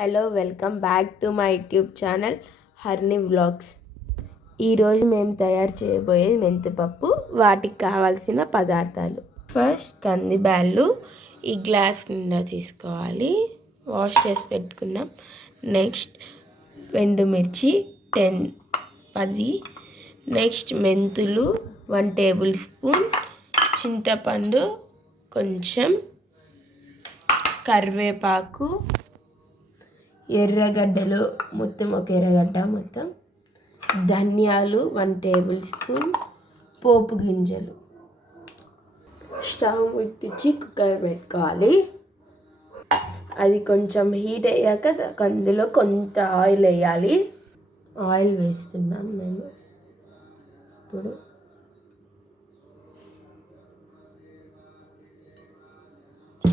Hello welcome back to my YouTube channel Harni vlogs. ఈరోజు మేము తయారు చేయబోయేది మెంతిపప్పు. వాటికి కావాల్సిన పదార్థాలు: ఫస్ట్ కందిబ్యాళ్ళు ఈ గ్లాస్ నిండా తీసుకోవాలి, వాష్ చేసి పెట్టుకున్నాం. నెక్స్ట్ ఎండుమిర్చి 10. నెక్స్ట్ మెంతులు 1 టేబుల్ స్పూన్, చింతపండు కొంచెం, కరివేపాకు, ఎర్రగడ్డలు మొత్తం ఒక ఎర్రగడ్డ మొత్తం, ధనియాలు 1 టేబుల్ స్పూన్, పోపు గింజలు. స్టవ్ ముట్టించి కుక్కర్ పెట్టుకోవాలి. అది కొంచెం హీట్ అయ్యాక అందులో కొంత ఆయిల్ వేయాలి. ఆయిల్ వేస్తున్నాం మేము ఇప్పుడు.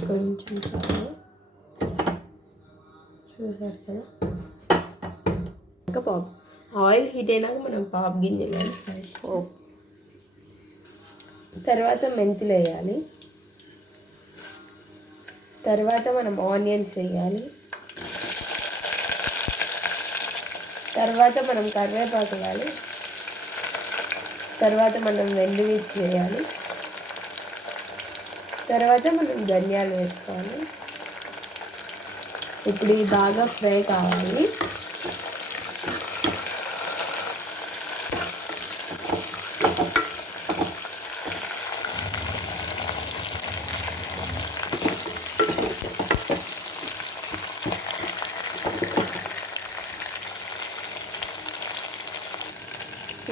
కొంచెం చూసారు కదా. ఇంకా ఆయిల్ హీట్ అయినాక మనం పాపు గింజలు ఫస్ట్, తర్వాత మెంతులు వేయాలి, తర్వాత మనం ఆనియన్స్ వేయాలి, తర్వాత మనం కరివేపాకు వేయాలి, తర్వాత మనం ఎండుమిర్చి వేయాలి, తర్వాత మనం ధనియాలు వేసుకోవాలి. ఇప్పుడు ఇది బాగా ఫ్రై కావాలి.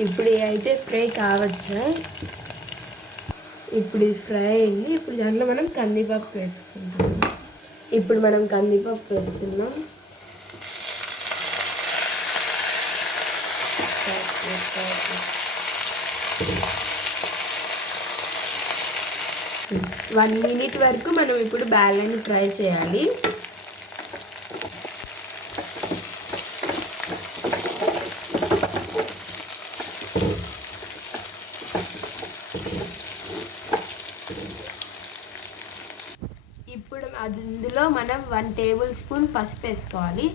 ఇప్పుడు అయితే ఫ్రై కావచ్చు. ఇప్పుడు ఇది ఫ్రై అయింది. ఇప్పుడు దాంట్లో మనం కందిపప్పు వేసుకుంటాం. ఇప్పుడు మనం కందిపప్పు వేస్తున్నాం. వన్ మినిట్ వరకు మనం ఇప్పుడు బ్యాళ్ళని ఫ్రై చేయాలి. ఇప్పుడు అందులో మనం 1 టేబుల్ స్పూన్ పసుపు వేసుకోవాలి.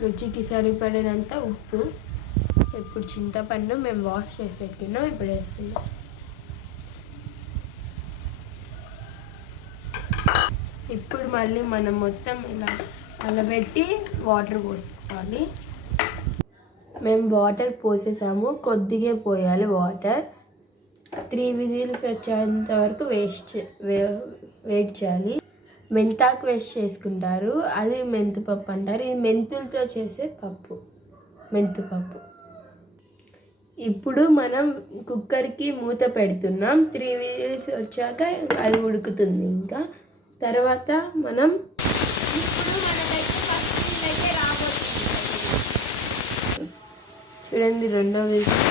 రుచికి సరిపడినంత ఉప్పు. ఇప్పుడు చింతపండు మేము వాష్ చేసి పెట్టినాం, ఇప్పుడు వేస్తున్నాం. ఇప్పుడు మళ్ళీ మనం మొత్తం ఇలా కలబెట్టి వాటర్ పోసుకోవాలి. మేము వాటర్ పోసేసాము, కొద్దిగా పోయాలి వాటర్. 3 విజిల్స్ వచ్చేంత వరకు వెయిట్ చేయాలి. మెంతాకు వేస్ట్ చేసుకుంటారు, అది మెంతిపప్పు అంటారు. ఇది మెంతులతో చేసే పప్పు, మెంతిపప్పు. ఇప్పుడు మనం కుక్కర్కి మూత పెడుతున్నాం. 3 విజిల్స్ వచ్చాక అది ఉడుకుతుంది. ఇంకా తర్వాత మనం చూడండి, 2వ విజిల్.